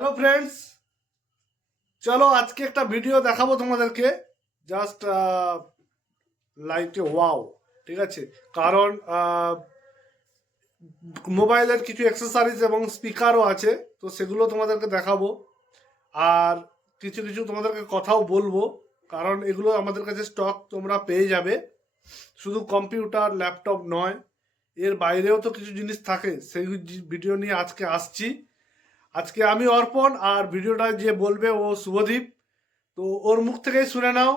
Hello friends, চলো আজকে একটা ভিডিও দেখাবো তোমাদেরকে। জাস্ট লাইটে ওয়াও, ঠিক আছে? কারণ মোবাইলের কিছু অ্যাক্সেসরিজ এবং স্পিকারও আছে, তো সেগুলো তোমাদেরকে দেখাবো। আর কিছু কিছু তোমাদেরকে কথাও বলবো, কারণ এগুলো আমাদের কাছে স্টক তোমরা পেয়ে যাবে। শুধু কম্পিউটার ল্যাপটপ নয়, এর বাইরেও তো কিছু জিনিস থাকে, সেই ভিডিও নিয়ে আজকে আসছি। আজকে আমি অর্পণ, আর ভিডিওটা যে বলবে ও শুভদীপ। তো ওর মুখ থেকেই শুনে নাও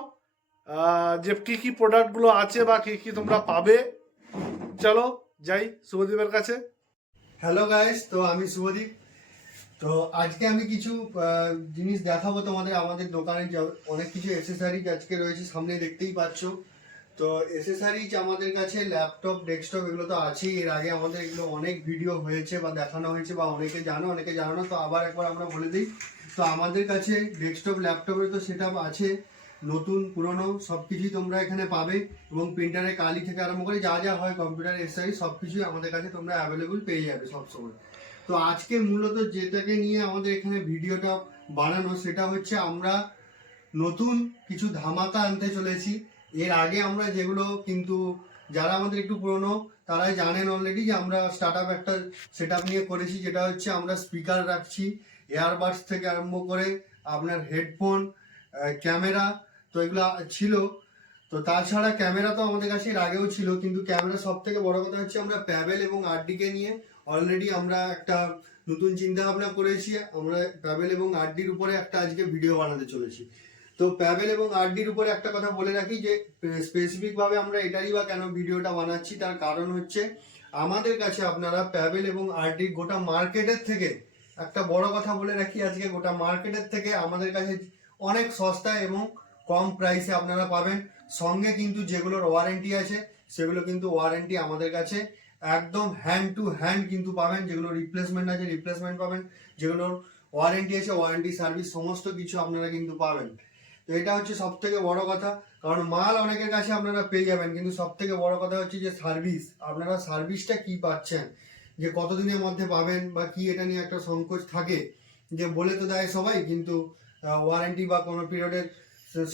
যে কি কি প্রোডাক্টগুলো আছে বা কি কি তোমরা পাবে। চলো যাই শুভদীপের কাছে। হ্যালো গাইস, তো আমি শুভদীপ। তো আজকে আমি কিছু জিনিস দেখাবো তোমাদের। আমাদের দোকানে অনেক কিছু এসেসারিজ আজকে রয়েছে, সামনে দেখতেই পাচ্ছ। তো এসেসারিজ আমাদের কাছে ল্যাপটপ, ডেস্কটপ এগুলো তো আছেই। এর আগে আমাদের এগুলো অনেক ভিডিও হয়েছে বা দেখানো হয়েছে, বা অনেকে জানো অনেকে জানো না। তো আবার একবার আমরা বলে দিই, তো আমাদের কাছে ডেস্কটপ ল্যাপটপের তো সেটআপ আছে, নতুন পুরনো সব কিছুই তোমরা এখানে পাবে। এবং প্রিন্টারের কালি থেকে আরম্ভ করে যা যা হয় কম্পিউটার এসেসারিজ সব কিছুই আমাদের কাছে তোমরা অ্যাভেলেবল পেয়ে যাবে সবসময়। তো আজকে মূলত যেটাকে নিয়ে আমাদের এখানে ভিডিওটা বানানো, সেটা হচ্ছে আমরা নতুন কিছু ধামাকা আনতে চলেছি। এর আগে আমরা যেগুলো কিন্তু যারা আমাদের একটু পুরনো তারাই জানেন অলরেডি যে আমরা একটা সেটআপ নিয়ে করেছি, যেটা হচ্ছে আমরা স্পিকার রাখছি, এয়ারবাডস থেকে আরম্ভ করে আপনার হেডফোন, ক্যামেরা, তো এগুলো ছিল। তো তাছাড়া ক্যামেরা তো আমাদের কাছে এর আগেও ছিল, কিন্তু ক্যামেরা সব থেকে বড় কথা হচ্ছে আমরা প্যাবেল এবং আরডিকে নিয়ে অলরেডি আমরা একটা নতুন চিন্তা ভাবনা করেছি। আমরা প্যাবেল এবং আরডির উপরে একটা আজকে ভিডিও বানাতে চলেছি। তো প্যাবেল এবং আরডির উপরে একটা কথা বলে রাখি যে স্পেসিফিক ভাবে আমরা এটারই বা কেন ভিডিওটা বানাচ্ছি, তার কারণ হচ্ছে আমাদের কাছে আপনারা প্যাবেল এবং আরডি গোটা মার্কেটের থেকে, একটা বড় কথা বলে রাখি আজকে, গোটা মার্কেটের থেকে আমাদের কাছে অনেক সস্তা এবং কম প্রাইসে আপনারা পাবেন। সঙ্গে কিন্তু যেগুলোর ওয়ারেন্টি আছে সেগুলো কিন্তু ওয়ারেন্টি আমাদের কাছে একদম হ্যান্ড টু হ্যান্ড কিন্তু পাবেন। যেগুলো রিপ্লেসমেন্ট আছে রিপ্লেসমেন্ট পাবেন, যেগুলোর ওয়ারেন্টি আছে ওয়ারেন্টি সার্ভিস সমস্ত কিছু আপনারা কিন্তু পাবেন। তো এটা হচ্ছে সব থেকে বড় কথা, কারণ মাল অনেকের কাছে আপনারা পেয়ে যাবেন, কিন্তু সব থেকে বড় কথা হচ্ছে যে সার্ভিস, আপনারা সার্ভিসটা কি পাচ্ছেন, যে কতদিনের মধ্যে পাবেন বা কি, এটা নিয়ে একটা সংকোচ থাকে। যে বলে তো দেয় সবাই, কিন্তু ওয়ারেন্টি বা কোনো পিরিয়ডের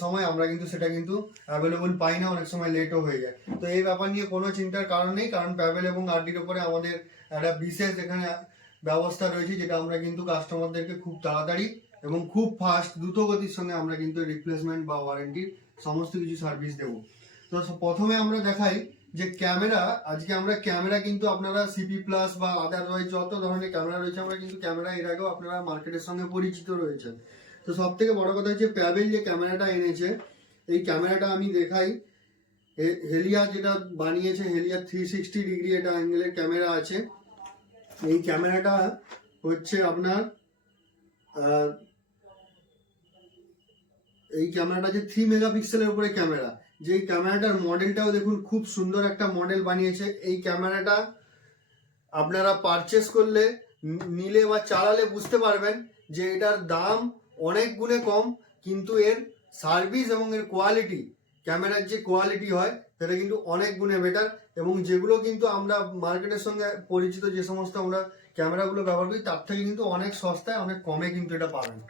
সময় আমরা কিন্তু সেটা কিন্তু অ্যাভেলেবল পাই না, অনেক সময় লেটও হয়ে যায়। তো এই ব্যাপার নিয়ে কোনো চিন্তার কারণ নেই, কারণ প্যাবেল এবং আরডির উপরে আমাদের একটা বিশেষ এখানে ব্যবস্থা রয়েছে, যেটা আমরা কিন্তু কাস্টমারদেরকে খুব তাড়াতাড়ি এবং খুব ফাস্ট দ্রুত গতির সঙ্গে আমরা কিন্তু রিপ্লেসমেন্ট বা ওয়ারেন্টির সমস্ত কিছু সার্ভিস দেবো। তো প্রথমে আমরা দেখাই যে ক্যামেরা। আজকে আমরা ক্যামেরা কিন্তু আপনারা সিপি প্লাস বা আদারওয়াইজ যত ধরনের ক্যামেরা রয়েছে, আমরা কিন্তু ক্যামেরা এর আগেও আপনারা মার্কেটের সঙ্গে পরিচিত রয়েছেন। তো সব থেকে বড় কথা হচ্ছে প্যাবেল যে ক্যামেরাটা এনেছে, এই ক্যামেরাটা আমি দেখাই। হেলিয়া যেটা বানিয়েছে, হেলিয়া 360 ডিগ্রি এটা অ্যাঙ্গেলের ক্যামেরা আছে। এই ক্যামেরাটা হচ্ছে আপনার এই ক্যামেরাটা যে 3 মেগাপিক্সেলের উপরে ক্যামেরা, যেই ক্যামেরাটার মডেলটাও দেখুন খুব সুন্দর একটা মডেল বানিয়েছে। এই ক্যামেরাটা আপনারা পারচেস করলে, নিলে বা চালালে বুঝতে পারবেন যে এটার দাম অনেক গুণে কম, কিন্তু এর সার্ভিস এবং এর কোয়ালিটি, ক্যামেরার যে কোয়ালিটি হয় সেটা কিন্তু অনেক গুণে বেটার। এবং যেগুলো কিন্তু আমরা মার্কেটের সঙ্গে পরিচিত যে সমস্ত আমরা ক্যামেরাগুলো ব্যবহার করি, তার থেকে কিন্তু অনেক সস্তায় অনেক কমে কিন্তু এটা পাবেন।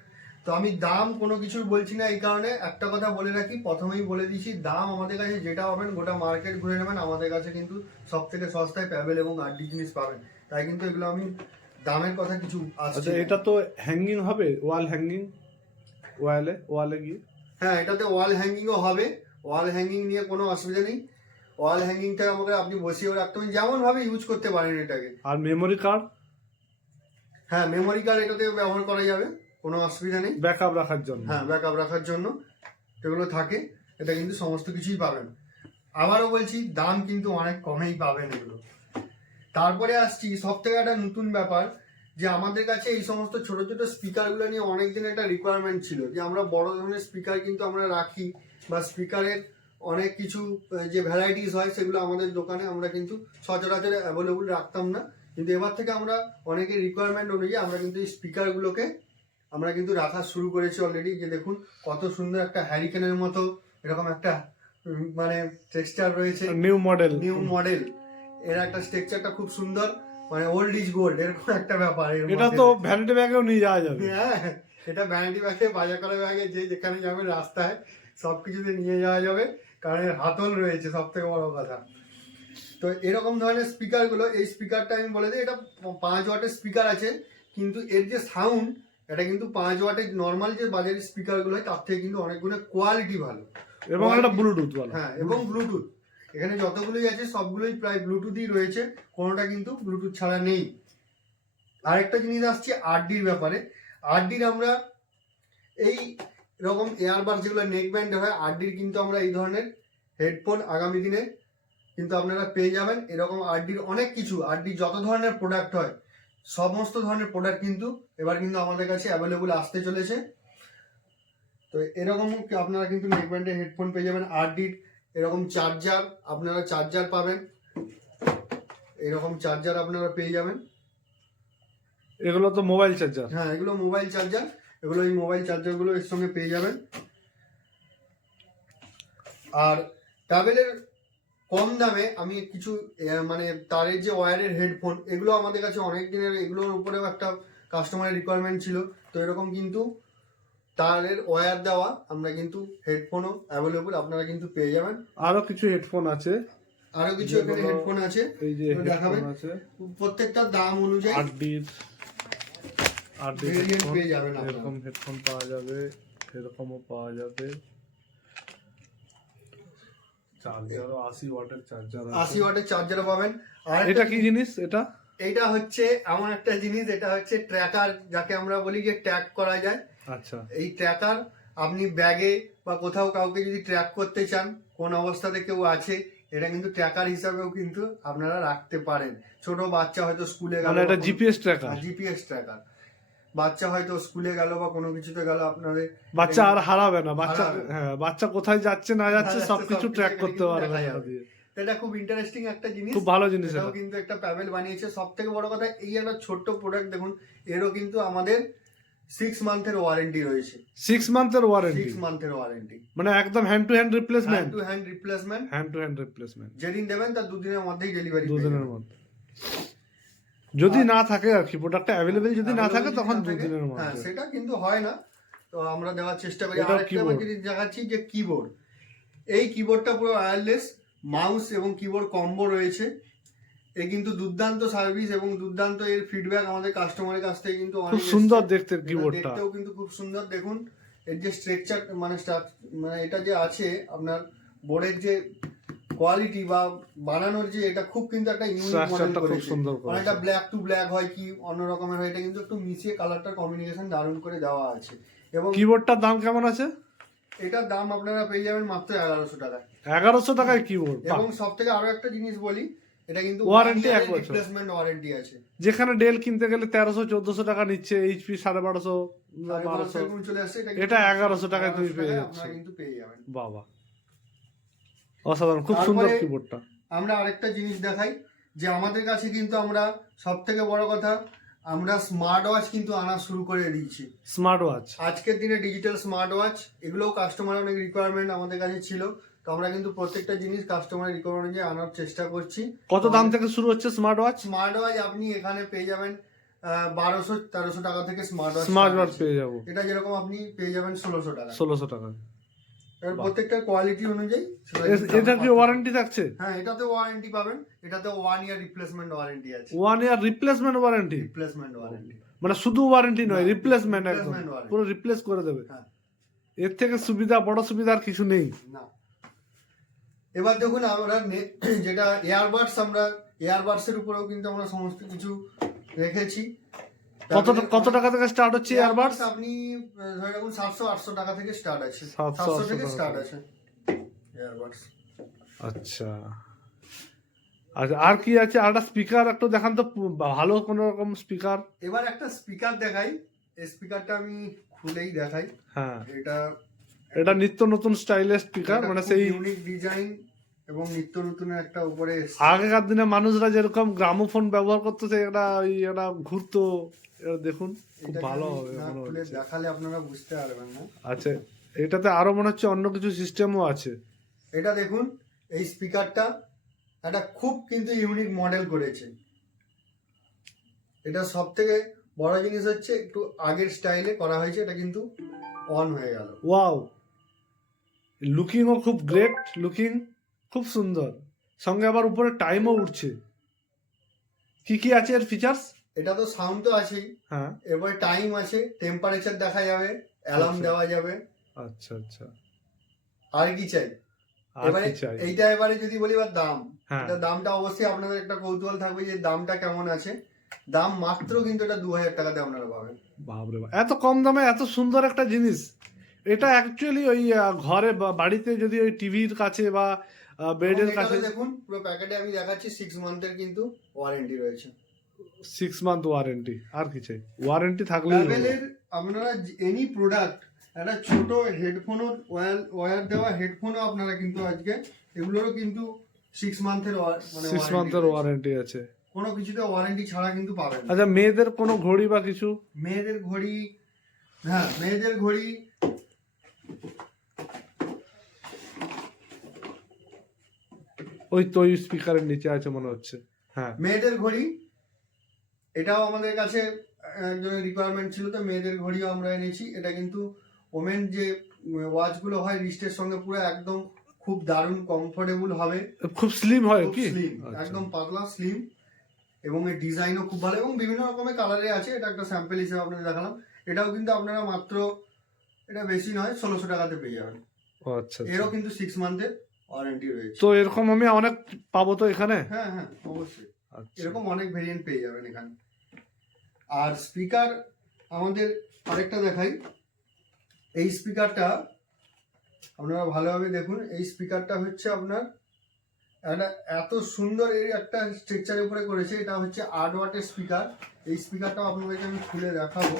তো আমি দাম কোনো কিছুর বলছি না, এই কারণে একটা কথা বলে রাখি, প্রথমেই বলে দিচ্ছি, দাম আমাদের কাছে যেটা পাবেন গোটা মার্কেট ঘুরে নেবেন, আমাদের কাছে কিন্তু সব থেকে সস্তায় প্যাবেল এবং আরডি জিনিস পাবেন। তাই কিন্তু এগুলো আমি দামের কথা কিছু আচ্ছা, এটা তো হ্যাঙ্গিং হবে, ওয়াল হ্যাঙ্গিং, ওয়ালে গিয়ে। হ্যাঁ, এটাতে ওয়াল হ্যাঙ্গিংও হবে, ওয়াল হ্যাঙ্গিং নিয়ে কোনো অসুবিধা নেই। ওয়াল হ্যাঙ্গিংটা আমাকে আপনি বসিয়েও রাখতে পারেন, যেমন ভাবে ইউজ করতে পারেন এটাকে। আর মেমোরি কার্ড? হ্যাঁ, মেমোরি কার্ড এটাতে ব্যবহার করা যাবে, কোনো অসুবিধা নেই। ব্যাকআপ রাখার জন্য, হ্যাঁ, ব্যাকআপ রাখার জন্য এগুলো থাকে। এটা কিন্তু সমস্ত কিছুই পাবেন। আবারও বলছি, দাম কিন্তু অনেক কমেই পাবেন এগুলো। তারপরে আসছি সব থেকে একটা নতুন ব্যাপার, যে আমাদের কাছে এই সমস্ত ছোট ছোট স্পিকারগুলো নিয়ে অনেকদিন একটা রিকোয়ারমেন্ট ছিল, যে আমরা বড় ধরনের স্পিকার কিন্তু আমরা রাখি, বা স্পিকারের অনেক কিছু যে ভ্যারাইটিস হয় সেগুলো আমাদের দোকানে আমরা কিন্তু সচরাচর অ্যাভেলেবল রাখতাম না। কিন্তু এবার থেকে আমরা অনেকের রিকোয়ারমেন্ট অনুযায়ী আমরা কিন্তু এই স্পিকারগুলোকে আমরা কিন্তু রাখা শুরু করেছি অলরেডি। যে দেখুন কত সুন্দর একটা হ্যারিকেনের মতো এরকম একটা মানে টেক্সচার রয়েছে, নিউ মডেল। এর একটা স্ট্রাকচারটা খুব সুন্দর। মানে ওল্ড ইজ গোল্ড এরকম একটা ব্যাপার এর এটা মধ্যে। তো ভ্যানিটি ব্যাগেও নিয়ে যাওয়া যাবে। হ্যাঁ, এটা ভ্যানিটি ব্যাগে, বাজার করা ব্যাগে, যে যেখানে যাবে রাস্তায় সবকিছুতে নিয়ে যাওয়া যাবে, কারণ এর হাতল রয়েছে সব থেকে বড় কথা। তো এরকম ধরনের স্পিকার গুলো, এই স্পিকারটা আমি বলে দিই, এটা 5 ওয়াটের স্পিকার আছে, কিন্তু এর যে সাউন্ড, এটা কিন্তু 5 ওয়াটের নর্মাল যে বাজারের স্পিকার গুলো হয় তার থেকে কিন্তু অনেক গুণে কোয়ালিটি ভালো, এবং এটা ব্লুটুথ বলা। হ্যাঁ, এবং ব্লুটুথ। এখানে যতগুলোই আছে সবগুলোই প্রায় ব্লুটুথই রয়েছে, কোনোটা কিন্তু ব্লুটুথ ছাড়া নেই। আরেকটা জিনিস আসছে আরডির ব্যাপারে। আরডির আমরা এই রকম এয়ারবাড যেগুলো নেক ব্যান্ড হয়, আরডির কিন্তু আমরা এই ধরনের হেডফোন আগামী দিনে কিন্তু আপনারা পেয়ে যাবেন। এরকম আরডির অনেক কিছু, আরডির যত ধরনের প্রোডাক্ট হয় সমস্ত ধরনের প্রোডাক্ট কিন্তু এবার কিন্তু আমাদের কাছে অ্যাভেলেবল আসতে চলেছে। তো এরকম আপনারা কিন্তু নেক ব্যান্ডের হেডফোন পেয়ে যাবেন। আরডির এরকম চার্জার, আপনারা চার্জার পাবেন, এরকম চার্জার আপনারা পেয়ে যাবেন। এগুলো তো মোবাইল চার্জার। হ্যাঁ, এগুলো মোবাইল চার্জার, এগুলো এই মোবাইল চার্জারগুলো এর সঙ্গে পেয়ে যাবেন। আর ট্রাভেলের কম দামে আমি কিছু মানে তারের যে ওয়্যারের হেডফোন, এগুলো আমাদের কাছে অনেক দিনের, এগুলোর উপরেও একটা কাস্টমারের রিকোয়ারমেন্ট ছিল। তো এরকম কিন্তু তারের ওয়্যার দেওয়া আমরা কিন্তু হেডফোনও অ্যাভেলেবল আপনারা কিন্তু পেয়ে যাবেন। আরো কিছু হেডফোন আছে, আরো কিছু এখানে হেডফোন আছে, এই যে দেখাবেন। হেডফোন আছে প্রত্যেকটা দাম অনুযায়ী আরডির ভেরিয়েন্ট পেয়ে যাবেন আপনারা। এরকম হেডফোন পাওয়া যাবে, এরকমও পাওয়া যাবে। চার্জারও 80 ওয়াটের চার্জার আছে। 80 ওয়াটের চার্জারও পাবেন। আর এটা কি জিনিস? এটা এইটা হচ্ছে এমন একটা জিনিস, এটা হচ্ছে ট্র্যাকার, যাকে আমরা বলি যে ট্র্যাক করা যায়। আচ্ছা, এই ট্র্যাকার আপনি ব্যাগে বা কোথাও কাউকে যদি ট্র্যাক করতে চান, কোন অবস্থাতে কেউ আছে, এটা কিন্তু ট্র্যাকার হিসাবেও কিন্তু আপনারা রাখতে পারেন। ছোট বাচ্চা হয়তো স্কুলে গেল, মানে এটা জিপিএস ট্র্যাকার। জিপিএস ট্র্যাকার, বাচ্চা হয়তো স্কুলে গেল বা কোনো কিছুতে গেল, আপনাদের বাচ্চা আর হারাবে না, বাচ্চা হারাবে না। হ্যাঁ, বাচ্চা কোথায় যাচ্ছে না যাচ্ছে সবকিছু ট্র্যাক করতে পারবে দেখা এটা যাবে। দিয়ে। এটা খুব ইন্টারেস্টিং একটা জিনিস, খুব ভালো জিনিস এটাও এটা। কিন্তু একটা প্যাবেল বানিয়েছে। সব থেকে বড় কথা, এই একটা ছোট্ট প্রোডাক্ট দেখুন, এরও কিন্তু আমাদের 6 মান্থের ওয়ারেন্টি রয়েছে। 6 মান্থের ওয়ারেন্টি, 6 মান্থের ওয়ারেন্টি, মানে একদম hand to hand replacement. Hand to hand replacement, hand to hand replacement যেদিন দেবেন তার 2 দিনের মধ্যেই ডেলিভারি। 2 দিনের মধ্যে, যদি না থাকে আর কি, প্রোডাক্টটা অ্যাভেলেবেল যদি না থাকে তখন 2 দিনের হ্যাঁ, মধ্যে। সেটা কিন্তু হয় না, তো আমরা দেওয়ার চেষ্টা করি। এটা আর একটা keyboard। জিনিস দেখাচ্ছি যে কিবোর্ড, এই কিবোর্ডটা পুরো ওয়্যারলেস, মাউস এবং কিবোর্ড কম্বো রয়েছে। এ কিন্তু দুর্দান্ত সার্ভিস এবং দুর্দান্ত এর ফিডব্যাক আমাদের কাস্টমারের কাছ থেকে কিন্তু খুব সুন্দর দেখতে কিবোর্ডটা। দেখতেও কিন্তু খুব সুন্দর। দেখুন এর যে স্ট্রাকচার, মানে মানে এটা যে আছে আপনার বোর্ডের যে কোয়ালিটি বা বানানোর যে, এটা খুব কিন্তু একটা ইউনিক মডেল স্ট্রাকচারটা খুব করেছে। সুন্দর করেছে। অনেকটা ব্ল্যাক টু ব্ল্যাক হয় কি অন্য রকমের হয়, এটা কিন্তু একটু মিশিয়ে কালারটার কম্বিনেশন দারুণ করে দেওয়া আছে। এবং কিবোর্ডটার দাম কেমন আছে? এটার দাম আপনারা পেয়ে যাবেন মাত্র 1100 টাকায়। 1100 টাকায় কিবোর্ড। এবং সব থেকে আরো একটা জিনিস বলি, এটা কিন্তু ওয়ারেন্টি 1 বছর, রিপ্লেসমেন্ট ওয়ারেন্টি আছে। যেখানে ডেল কিনতে গেলে 1300-1400 টাকা নিচ্ছে, এইচপি 1250 1200 1200, এরকম চলে আসছে। এটা 1100 টাকায় তুমি পেয়ে যাচ্ছ। আপনারা কিন্তু পেয়ে যাবেন। বাবা, অসাধারণ, খুব তারপরে সুন্দর কিবোর্ডটা। আমরা আরেকটা জিনিস দেখাই, যে আমাদের কাছে কিন্তু আমরা সব থেকে বড় কথা, আমরা স্মার্ট ওয়াচ কিন্তু আনা শুরু করে দিয়েছি। স্মার্ট ওয়াচ, আজকের দিনে ডিজিটাল স্মার্ট ওয়াচ, এগুলোও কাস্টমারের অনেক রিকোয়ারমেন্ট আমাদের কাছে ছিল। তো আমরা কিন্তু প্রত্যেকটা জিনিস কাস্টমারের রিকোয়ারমেন্ট অনুযায়ী আনার চেষ্টা করছি। কত দাম থেকে শুরু হচ্ছে স্মার্ট ওয়াচ? স্মার্ট ওয়াচ আপনি এখানে পেয়ে যাবেন 1200-1300 টাকা থেকে স্মার্ট ওয়াচ। স্মার্ট ওয়াচ পেয়ে যাবো, এটা যেরকম আপনি পেয়ে যাবেন 1600 টাকা। 1600 টাকা। এর প্রত্যেকটা কোয়ালিটি অনুযায়ী সেটা কিন্তু এটা কি দাম ওয়ারেন্টি থাকছে? হ্যাঁ, এটাতে ওয়ারেন্টি পাবেন। এটাতে 1 ইয়ার রিপ্লেসমেন্ট ওয়ারেন্টি আছে। 1 ইয়ার রিপ্লেসমেন্ট ওয়ারেন্টি, রিপ্লেসমেন্ট ওয়ারেন্টি, মানে শুধু ওয়ারেন্টি নয়, না, রিপ্লেসমেন্ট, একদম replacement warranty। পুরো রিপ্লেস করে দেবে। হ্যাঁ, এর থেকে সুবিধা, বড় সুবিধা আর কিছু নেই। না। এবার দেখুন আমরা যেটা এয়ারবাডস, আমরা এয়ারবাডস এর উপরেও কিন্তু আমরা সমস্ত কিছু রেখেছি। কত টাকা থেকে স্টার্ট হচ্ছে এয়ারবাডস? আপনি ধরে রাখুন 700-800 টাকা থেকে স্টার্ট আছে। 700 থেকে টাকা স্টার্ট আছে এয়ারবাডস। আচ্ছা, আচ্ছা, আর কি আছে? আরেকটা স্পিকার একটু দেখান তো, ভালো কোন রকম স্পিকার। এবার একটা স্পিকার দেখাই, এই স্পিকারটা আমি খুলেই দেখাই। হ্যাঁ, এটা নিত্য নতুন স্টাইলের স্পিকার, মানে সেই ইউনিক ডিজাইন এবং নিত্য নতুন একটা উপরে এসছে। আগেকার দিনে মানুষরা যেরকম গ্রামোফোন ব্যবহার করতো, এটা এটা ঘুরতো। এটা দেখুন, খুব এটাকে ভালো আমি হবে না মনে খুলে হচ্ছে। দেখালে আপনারা বুঝতে পারবেন না। আচ্ছা, এটাতে আরো মনে হচ্ছে অন্য কিছু সিস্টেমও আছে। এটা দেখুন, এই স্পিকারটা একটা খুব কিন্তু ইউনিক মডেল করেছে। এটা সব থেকে বড় জিনিস হচ্ছে একটু আগের স্টাইলে করা হয়েছে, এটা কিন্তু অন হয়ে গেল। ওয়াও, লুকিংও খুব গ্রেট, লুকিং খুব সুন্দর, সঙ্গে আবার উপরে টাইমও উঠছে। কি কি আছে এর ফিচার্স? এটা তো সাউন্ড তো আছেই, হ্যাঁ, এরপরে টাইম আছে, টেম্পারেচার দেখা যাবে, অ্যালার্ম আচ্ছা। দেওয়া যাবে। আচ্ছা আচ্ছা, আর কি চাই? আর এবারে কি চাই? এইটা এবারে যদি বলি এবার দাম, হ্যাঁ, এটা দামটা অবশ্যই আপনাদের একটা কৌতূহল থাকবে যে দামটা কেমন আছে। দাম মাত্র কিন্তু এটা 2000 টাকাতে আপনারা পাবেন। বাপরে বাপ, এত কম দামে এত সুন্দর একটা জিনিস! এটা অ্যাকচুয়ালি ওই ঘরে বা বাড়িতে যদি ওই টিভির কাছে বা বেডের এবং কাছে। এটাতে দেখুন পুরো প্যাকেটে আমি দেখাচ্ছি 6 মান্থের কিন্তু ওয়ারেন্টি রয়েছে। 6 মান্থ ওয়ারেন্টি, আর কি চাই? ওয়ারেন্টি থাকলেই হলো। অ্যাভেলের আপনারা এনি প্রোডাক্ট, একটা ছোট হেডফোনও ওয়্যার দেওয়া হেডফোনও আপনারা কিন্তু আজকে এগুলোরও কিন্তু 6 মান্থের 6 মান্থের ওয়ারেন্টি আছে। কোনো কিছুতে ওয়ারেন্টি ছাড়া কিন্তু পাবেন না। আচ্ছা, মেয়েদের কোনো ঘড়ি বা কিছু? মেয়েদের ঘড়ি, হ্যাঁ মেয়েদের ঘড়ি ওই তো ওই স্পিকারের নিচে আছে মনে হচ্ছে। হ্যাঁ, মেয়েদের ঘড়ি এটাও আমাদের কাছে একজনের রিকোয়ারমেন্ট ছিল, তো মেয়েদের ঘড়িও আমরা এনেছি। এটা কিন্তু ওমেন যে ওয়াচগুলো হয় রিস্টের সঙ্গে পুরো একদম খুব দারুণ কমফোর্টেবল হবে, খুব স্লিম হয় খুব কি? স্লিম, আচ্ছা। একদম পাতলা স্লিম, এবং এর ডিজাইনও খুব ভালো এবং বিভিন্ন রকমের কালারে আছে। এটা একটা স্যাম্পল হিসেবে আপনাদের দেখালাম। এটাও কিন্তু আপনারা মাত্র, এটা বেশি নয়, 1600 টাকাতে পেয়ে যাবেন। ও আচ্ছা এরও আচ্ছা। কিন্তু 6 মান্থের ওয়ারেন্টি রয়েছে। তো এরকম আমি অনেক পাবো তো এখানে? হ্যাঁ হ্যাঁ অবশ্যই, আচ্ছা। এরকম অনেক ভেরিয়েন্ট পেয়ে যাবেন এখানে। আর স্পিকার আমাদের আরেকটা দেখাই। এই স্পিকারটা আপনারা ভালোভাবে দেখুন। এই স্পিকারটা হচ্ছে আপনার একটা এত সুন্দর এর একটা স্ট্রাকচারের উপরে করেছে। এটা হচ্ছে 8 ওয়াটের স্পিকার। এই স্পিকারটাও আপনাদেরকে আমি খুলে দেখাবো।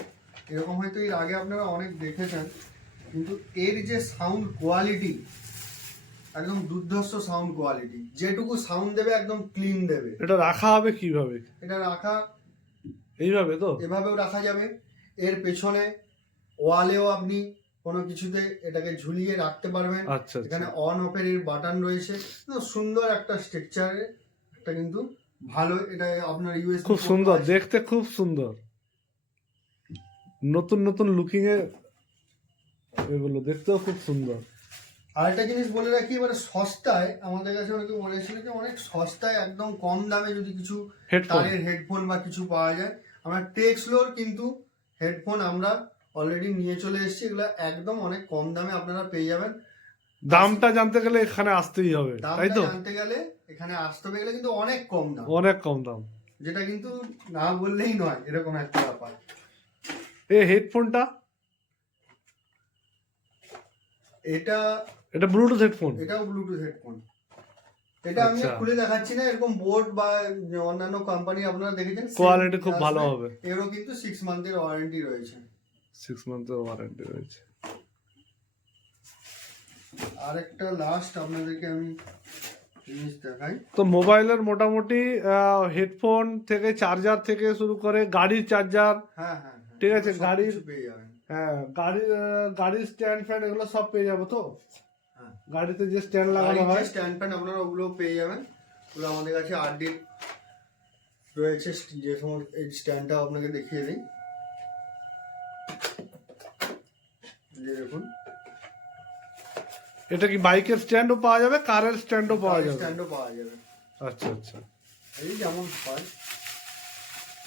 এরকম হয়তো এর আগে আপনারা অনেক দেখেছেন, কিন্তু এর যে সাউন্ড কোয়ালিটি একদম দুর্ধর্ষ সাউন্ড কোয়ালিটি, যেটুকু সাউন্ড দেবে একদম ক্লিন দেবে। এটা রাখা হবে কিভাবে? এটা রাখা এইভাবে তো? এভাবেও রাখা যাবে। এর পেছনে ওয়ালেও আপনি কোনো কিছুতে এটাকে ঝুলিয়ে রাখতে পারবেন। আচ্ছা এখানে আচ্ছা। অন অফের এর বাটন রয়েছে। তো সুন্দর একটা স্ট্রাকচারে একটা কিন্তু ভালো, এটা আপনার ইউএসবি খুব সুন্দর দেখতে, খুব সুন্দর, নতুন নতুন লুকিং এ এগুলো দেখতেও খুব সুন্দর। আরেকটা জিনিস বলে রাখি, এবারে সস্তায় আমাদের কাছে অনেকে বলেছিল যে অনেক সস্তায় একদম কম দামে যদি কিছু হেডফোন? তারের হেডফোন বা কিছু পাওয়া যায়। আমরা টেক্সলোর কিন্তু হেডফোন আমরা অলরেডি নিয়ে চলে এসেছি। এগুলো একদম অনেক কম দামে আপনারা পেয়ে যাবেন। দামটা জানতে গেলে এখানে আসতেই হবে, তাই দামটা তো? জানতে গেলে এখানে আসতে হবে, গেলে কিন্তু অনেক কম দাম, অনেক কম দাম, যেটা কিন্তু না বললেই নয়, এরকম একটা ব্যাপার। এই হেডফোনটা, এটা এটা ব্লুটুথ হেডফোন? এটাও ব্লুটুথ হেডফোন। এটা আমি আচ্ছা। খুলে দেখাচ্ছি না, এরকম বোট বা অন্যান্য কোম্পানি আপনারা দেখেছেন কোয়ালিটি খুব ভালো হবে। এরও কিন্তু 6 মান্থের ওয়ারেন্টি রয়েছে। 6 মান্থের ওয়ারেন্টি রয়েছে। আরেকটা লাস্ট আপনাদেরকে আমি জিনিস দেখাই। তো মোবাইলের মোটামুটি হেডফোন থেকে চার্জার থেকে শুরু করে গাড়ির চার্জার, হ্যাঁ হ্যাঁ হ্যাঁ, ঠিক আছে, সব গাড়ির, কিছু পেয়ে যাবেন। হ্যাঁ গাড়ির স্ট্যান্ড ফ্যান এগুলো সব পেয়ে যাবো তো? হ্যাঁ, গাড়িতে যে স্ট্যান্ড লাগানো গাড়ির হয়। যে স্ট্যান্ড ফ্যান আপনারা ওগুলো পেয়ে যাবেন। ওগুলো আমাদের কাছে আরডি রয়েছে। যে সমস্ত এই স্ট্যান্ডটা আপনাকে দেখিয়ে দিই, যে দেখুন এটা কি বাইকের স্ট্যান্ডও পাওয়া যাবে, কারের স্ট্যান্ডও পাওয়া যাবে? স্ট্যান্ডও পাওয়া যাবে। আচ্ছা আচ্ছা। এই যেমন হয়,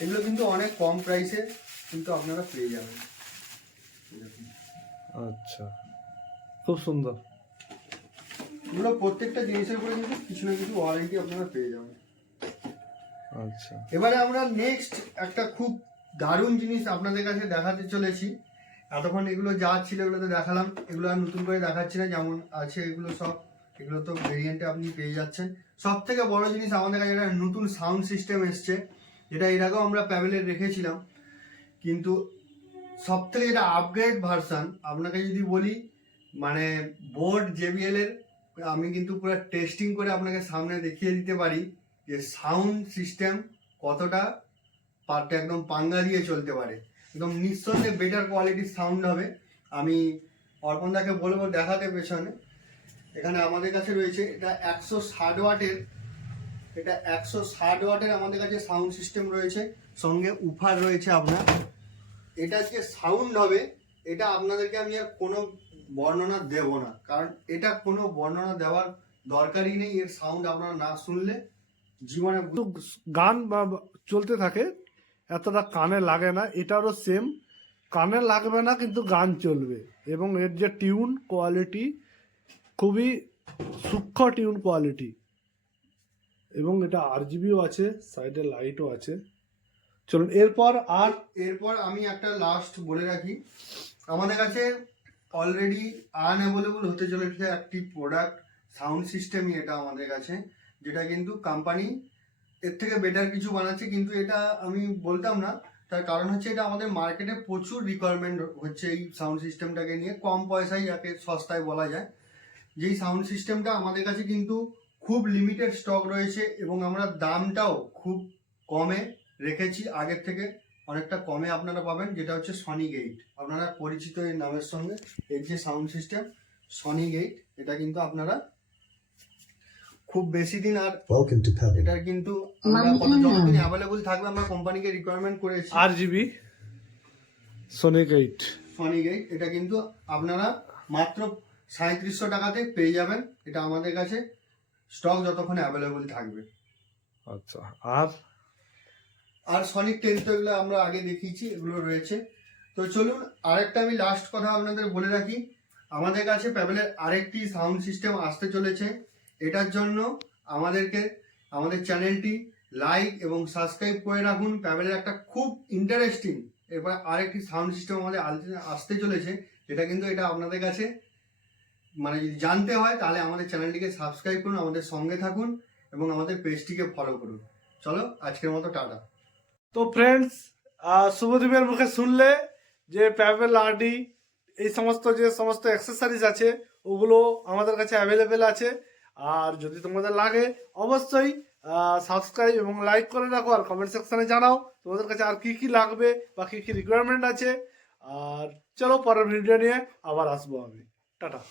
এগুলো কিন্তু অনেক কম প্রাইসে কিন্তু আপনারা পেয়ে যাবেন। দেখুন, আচ্ছা, খুব সুন্দর। এগুলো প্রত্যেকটা জিনিসের উপরে কিন্তু কিছু না কিছু ওয়ারেন্টি আপনারা পেয়ে যাবেন। আচ্ছা, এবারে আমরা নেক্সট একটা খুব দারুণ জিনিস আপনাদের কাছে দেখাতে চলেছি। এতক্ষণ এগুলো যা ছিল এগুলো তো দেখালাম, এগুলো আর নতুন করে দেখাচ্ছি না, যেমন আছে এগুলো সব, এগুলো তো ভেরিয়েন্টে আপনি পেয়ে যাচ্ছেন। সব থেকে বড় জিনিস আমাদের কাছে একটা নতুন সাউন্ড সিস্টেম এসছে, যেটা এর আগেও আমরা প্যাভেলে রেখেছিলাম, কিন্তু সব থেকে যেটা আপগ্রেড ভার্সান আপনাকে যদি বলি, মানে বোট জেবিএল এর, আমি কিন্তু পুরো টেস্টিং করে আপনাকে সামনে দেখিয়ে দিতে পারি যে সাউন্ড সিস্টেম কতটা পার্টটা একদম পাঙ্গা দিয়ে চলতে পারে। একদম নিঃসন্দেহে বেটার কোয়ালিটির সাউন্ড হবে। আমি অর্পণদাকে বলবো দেখাতে পেছনে। এখানে আমাদের কাছে রয়েছে এটা 160 ওয়াটের, এটা 160 ওয়াটের আমাদের কাছে সাউন্ড সিস্টেম রয়েছে। সঙ্গে উফার রয়েছে আপনার। এটা যে সাউন্ড হবে এটা আপনাদেরকে আমি আর কোনো বর্ণনা দেব না, কারণ এটা কোনো বর্ণনা দেওয়ার দরকারই নেই। এর সাউন্ড আপনারা না শুনলে জীবনে তো গান বা চলতে থাকে, এতটা কানে লাগে না। এটারও সেম, কানে লাগবে না কিন্তু গান চলবে। এবং এর যে টিউন কোয়ালিটি খুবই সূক্ষ্ম টিউন কোয়ালিটি। এবং এটা RGBও আছে, সাইডে লাইটও আছে। চলুন এরপর আমি একটা লাস্ট বলে রাখি, আমাদের কাছে অলরেডি আনঅ্যাভেলেবল হতে চলেছে একটি প্রোডাক্ট সাউন্ড সিস্টেমই এটা আমাদের কাছে, যেটা কিন্তু কোম্পানি এর থেকে বেটার কিছু বানাচ্ছে, কিন্তু এটা আমি বলতাম না। তার কারণ হচ্ছে এটা আমাদের মার্কেটে প্রচুর রিকোয়ারমেন্ট হচ্ছে এই সাউন্ড সিস্টেমটাকে নিয়ে, কম পয়সায় যাকে সস্তায় বলা যায়। যেই সাউন্ড সিস্টেমটা আমাদের কাছে কিন্তু খুব লিমিটেড স্টক রয়েছে এবং আমরা দামটাও খুব কমে রেখেছি, আগের থেকে অনেকটা কমে আপনারা পাবেন, যেটা হচ্ছে সনি গেট। আপনারা পরিচিত এই নামের সঙ্গে। এর যে সাউন্ড সিস্টেম সনি গেট, এটা কিন্তু আপনারা খুব বেশি দিন আর এটার কিন্তু আমরা যতদিন অ্যাভেলেবল থাকবে আমরা কোম্পানিকে রিকোয়ারমেন্ট করেছি। RGB সনিক 8 সনি গেট এটা কিন্তু আপনারা মাত্র 3700 টাকাতে পেয়ে যাবেন। এটা আমাদের কাছে স্টক যতক্ষণ অ্যাভেলেবল থাকবে। আচ্ছা। আর সনিক 10 তো এগুলো আমরা আগে দেখিয়েছি, এগুলো রয়েছে। তো চলুন আরেকটা আমি লাস্ট কথা আপনাদের বলে রাখি, আমাদের কাছে প্যাবেলের আরেকটি সাউন্ড সিস্টেম আসতে চলেছে। এটার জন্য আমাদের চ্যানেলটি লাইক এবং সাবস্ক্রাইব করে রাখুন। প্যাবেলের একটা খুব ইন্টারেস্টিং এরপর আরেকটি সাউন্ড সিস্টেম আমাদের আসতে চলেছে, যেটা কিন্তু এটা আপনাদের কাছে মানে যদি জানতে হয় তাহলে আমাদের চ্যানেলটিকে সাবস্ক্রাইব করুন, আমাদের সঙ্গে থাকুন এবং আমাদের পেজটিকে ফলো করুন। চলো আজকের মতো টাটা। তো ফ্রেন্ডস, শুভদীপের মুখে শুনলে যে প্যাবেল RD এই যে সমস্ত অ্যাক্সেসরিজ আছে ওগুলো আমাদের কাছে অ্যাভেলেবেল আছে। আর যদি তোমাদের লাগে অবশ্যই সাবস্ক্রাইব এবং লাইক করে রাখো, আর কমেন্ট সেকশনে জানাও তোমাদের কাছে আর কি কি লাগবে বা কি কি রিকোয়ারমেন্ট আছে। আর চলো পরের ভিডিও নিয়ে আবার আসবো আমি। টাটা।